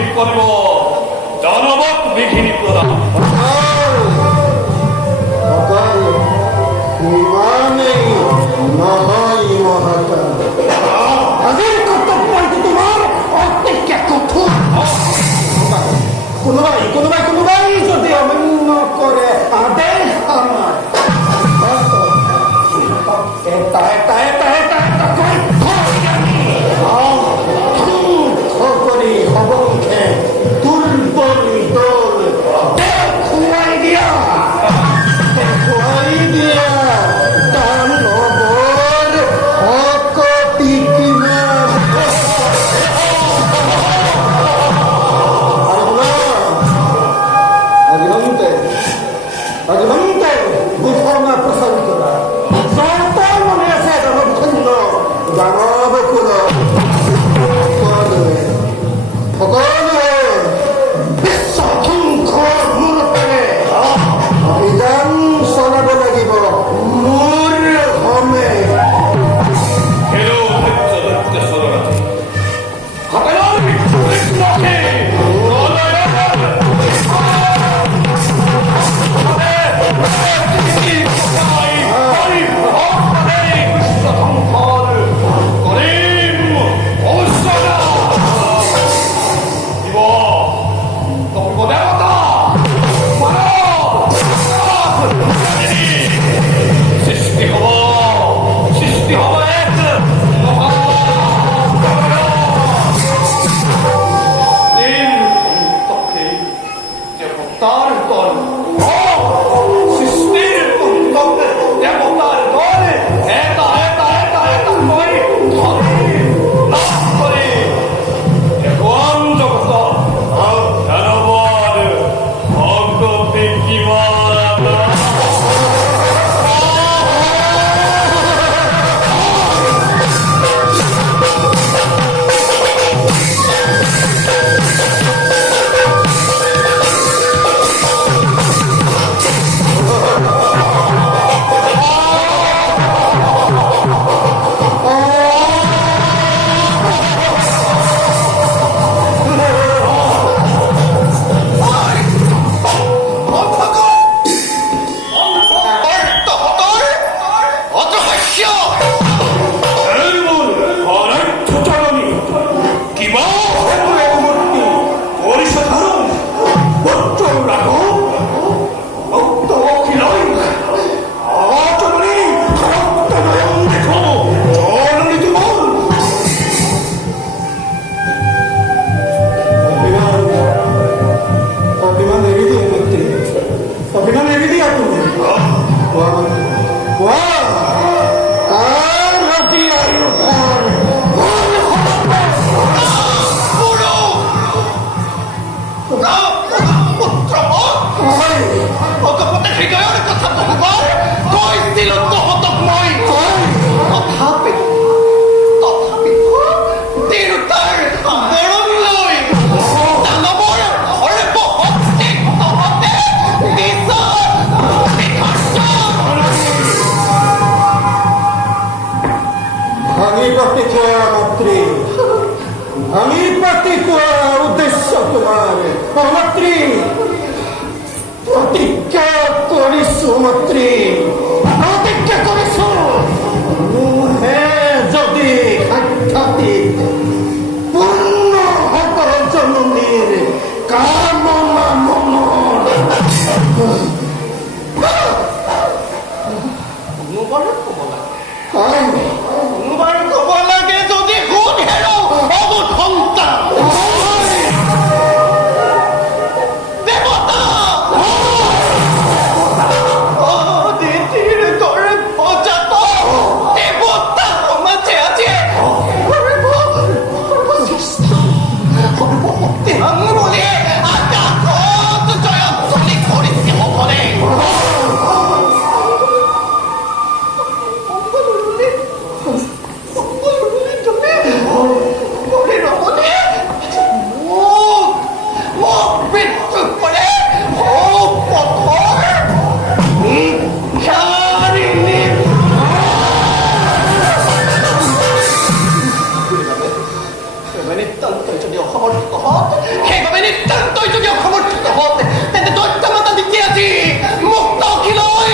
শাস্তি কৰিব দানৱক বিঘিনি প্ৰদান। ইমানেই নহয় মহাকাল। আজিৰ কৰ্তব্যটো তোমাৰ অতিকে কঠোৰ। কোনোবাই যদি অমান্য কৰে আদেশ আমাৰ এটা কৰি হবংখে দুৰ্বল দল দেখুৱাই দিয়া দানৱৰ শক্তি কিমান। আজিমন্তে ঘোষণা প্ৰচাৰ কৰা যত মনে আছে দানৱখণ্ড দানৱ কুল সকলোৱে বিশ্বসংখ্যৰ মূৰতেৰে অভিযান চলাব লাগিব। মোৰ হমে আমি প্ৰতিক্ৰিয়া উদ্দেশ্য তোমাৰ মন্ত্ৰী প্ৰতিজ্ঞা কৰিছো মন্ত্ৰী প্ৰতিজ্ঞা কৰিছো মোহে যদি সাক্ষাৎ পূৰ্ণ সকল জননীৰ কামনা মনৰ কোনোবাৰে ক'ব লাগে যদি সোণ হেৰো অবুধ সন্তান নিতান্তই যদি অসমৰ্থিত হত তেন্তে দৈত্যমাতা দ্বিতীয়াজী মুক্ত অখিলৈ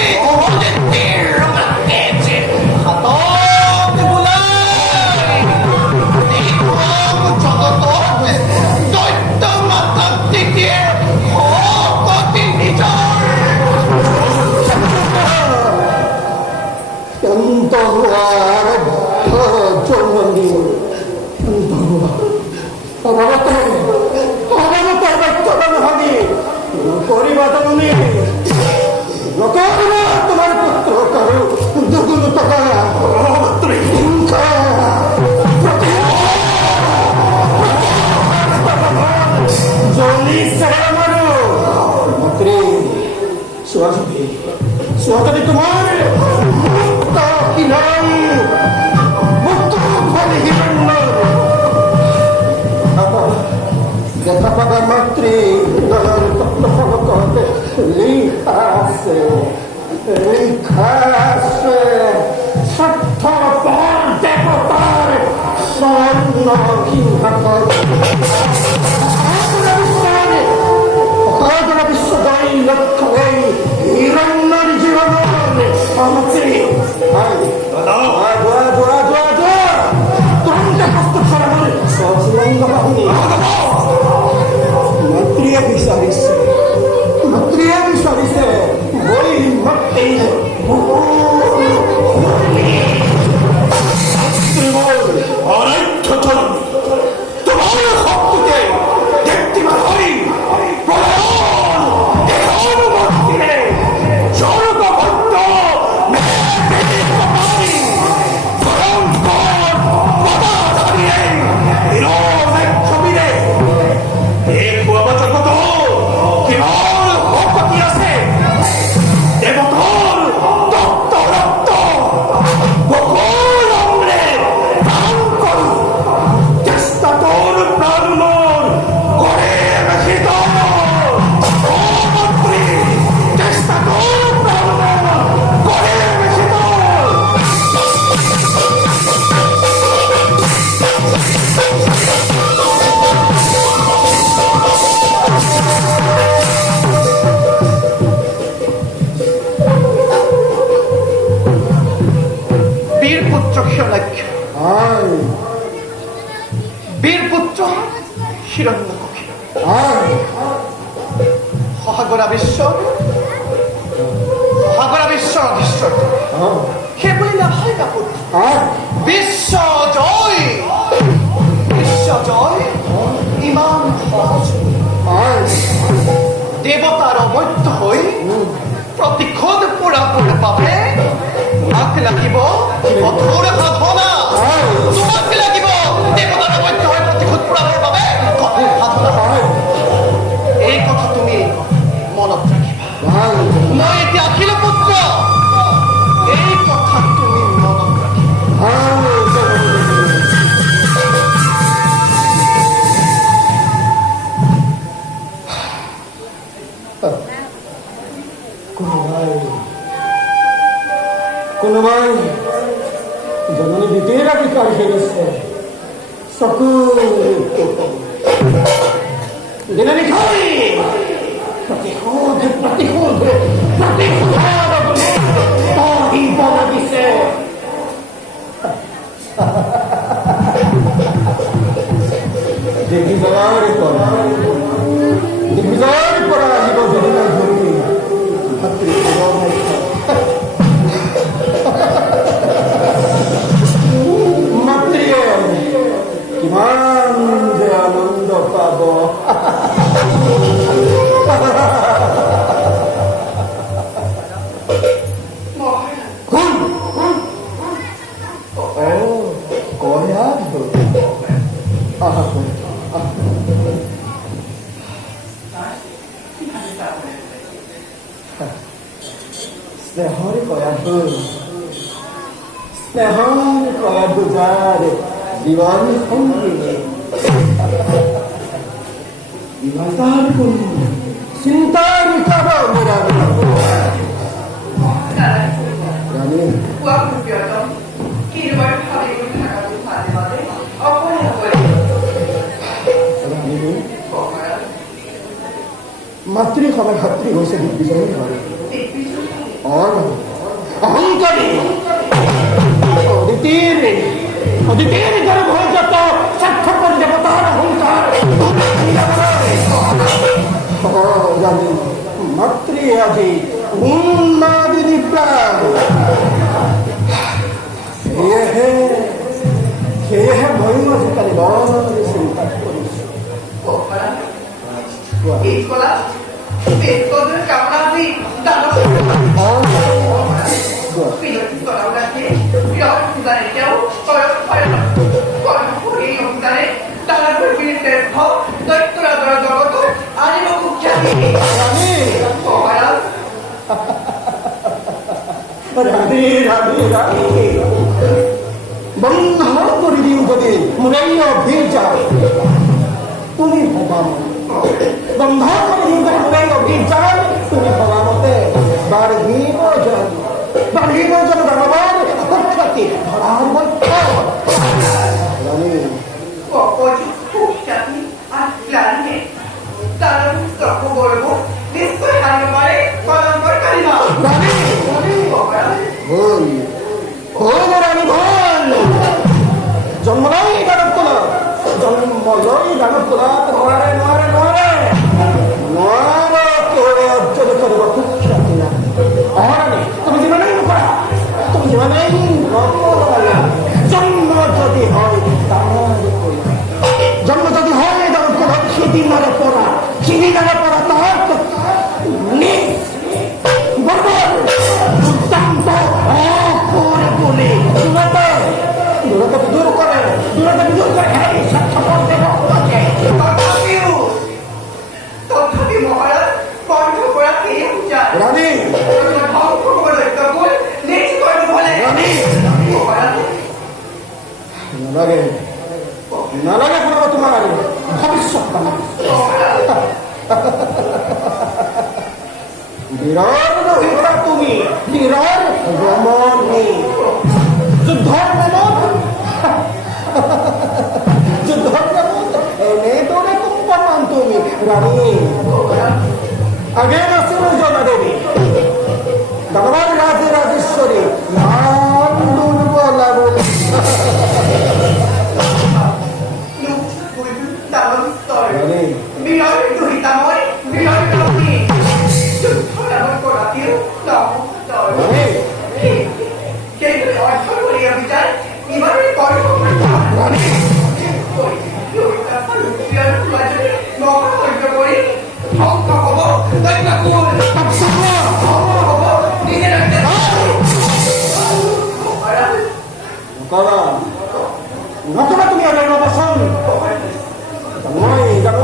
হাতত বোলাই জগতত দৈত্যমাতা দ্বিতীয়ে অতি নিজৰ তোমার পুত্র কারো দুগুণ টাকা সুহাতানি তোমার কি নাই মুক্ত ফলে হিরণ্য দেখা পাবার মাত্রে লেখা আছে স্বার্থপর দেবতার স্বর্ণ বিশ্বদয় লক্ষ্য হিরণ্যর জীবন Matria বিচাৰিছে বৈ হিম্মতেই তোমাৰ শক্তিতে দেক্তিমান হই বীৰপুত্ৰ হিৰণ্যকশিপু সহাগৰা বিশ্বৰ অধীশ্বৰ সেই বুলি নাভাই কাপোৰ বিশ্ব জয় ইমান সহজ দেৱতাৰ অমৰ্ত্য হৈ প্ৰতিশোধ পূৰাবৰ বাবে তোমাক লাগিব কঠোৰ সাধনা তোমাক লাগিব দেৱতাৰ অমৰ্ত্য হৈ প্ৰতিশোধ পূৰাবৰ বাবে কঠোৰ সাধনা এই কথা তুমি মনত ৰাখিবা মই এতিয়া অখিল পুত্ৰ এই কথা তুমি মনত ৰাখিবা কোনোবাই জননী দ্বিতীয় অধিকাৰ হেৰিছে চকু দিনে নিশাই প্ৰতিশোধ পঢ়িব লাগিছে দিগ্বিজয়ৰ পৰা আহিব যিদিনা ঘূৰি ভাতৃ মাতৃয়ে কিমান যে আনন্দ পাব স্নেহৰ কয়া বুজাৰ জীৱন সংগিনী বিমাতাৰ কোনো চিন্তাৰ বিকাব মোৰা জানি মাতৃ সভাৰ ভাতৃ হৈছে দিগ্বিজয়ী হয় অহংকাৰী অদিতিৰ গৰ্ভজাত স্বাৰ্থপৰ দেৱতাৰ অহংকাৰ জানি মাতৃ আজি উন্মাদি দিব্যাং সেয়েহে ময়ো আজিকালি বৰ চিন্তাত কৰিছোঁ বন্ধ কৰি দিওঁ যদি মোৰেই অভিৰ যায় তুমি ভবা বন্ধ কৰি দিওঁ যদি মোৰেই অভিৰ যায় তুমি ভবা মতে বাঢ়িব জানো দানৱৰ অপখ্যাতি ধৰাৰ মই জন্মলৈ দানৱ কোলাত নোৱাৰে কেৱল অৰ্জন কৰিব কুখ্যাতি নাই অহৰণি তুমি যিমানেই নকৰা জন্ম যদি হয় দানৱ কোলাত সিদিনাৰে পৰা তাক দূৰতে দূৰ কৰে স্বাৰ্থপৰ দেৱতাকে তথাপি মহাৰাজ বন্ধ কৰা এই ৰাণী নালাগে কৰিব তোমাৰ ভৱিষ্যত বীৰৰ ৰহিতা তুমি বীৰৰ ৰমণী যুদ্ধৰ নামত এনেদৰে কোম্পান তুমি ৰাণী আগে নাছিল জনা দেৱী ভগৱান ৰাজেশ্বৰী ইমান দুৰ্বলা নকৰা তুমি আৰু নবচন জানো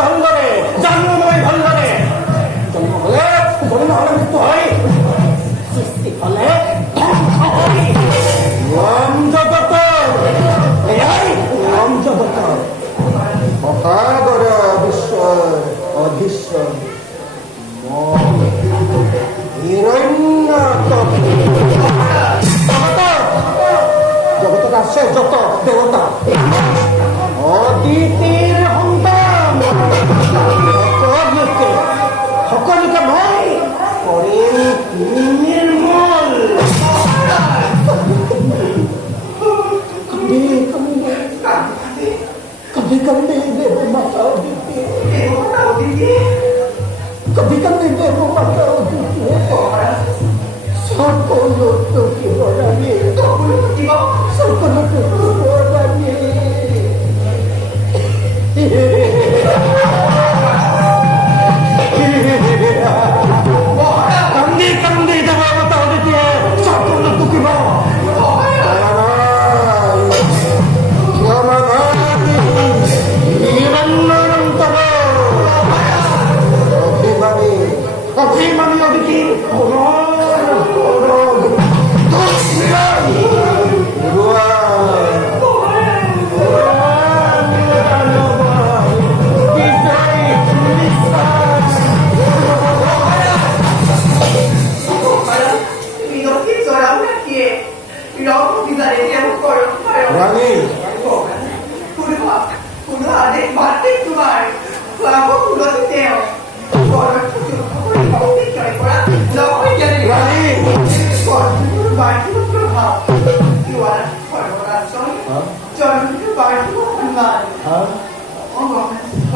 ভালদৰে জন্ম হলে মৃত্যু হয় সৃষ্টি হলে অসাদৰে বিশ্বৰ অধীশ্বৰ জগতত আছে যত দেৱতা অদিতিৰ সন্তান সকলোকে মই কৰিম নিৰ্মল कभी कभी देव माता সকলো কি বৰানি সকলো বৰানি কান্দি দেৱ মাতা অদিতিয়ে সকলো টুকিব অভিমানী অদিতি পুনৰ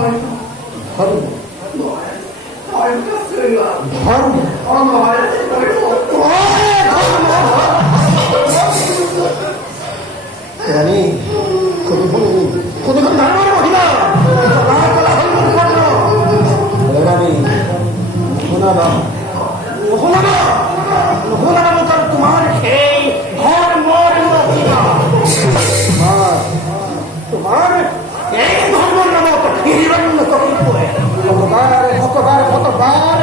ধর্ম রানী কতক্ষণ ধর্মের মহিলা রানী শোনা না শোনা না শোনা না কারণ তোমার সেই ধর্মর মহিলা তোমার এই ধর্মের নামক হিরণ্য কতবার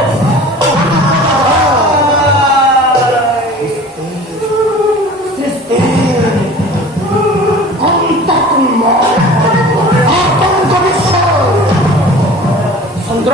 চন্দ্র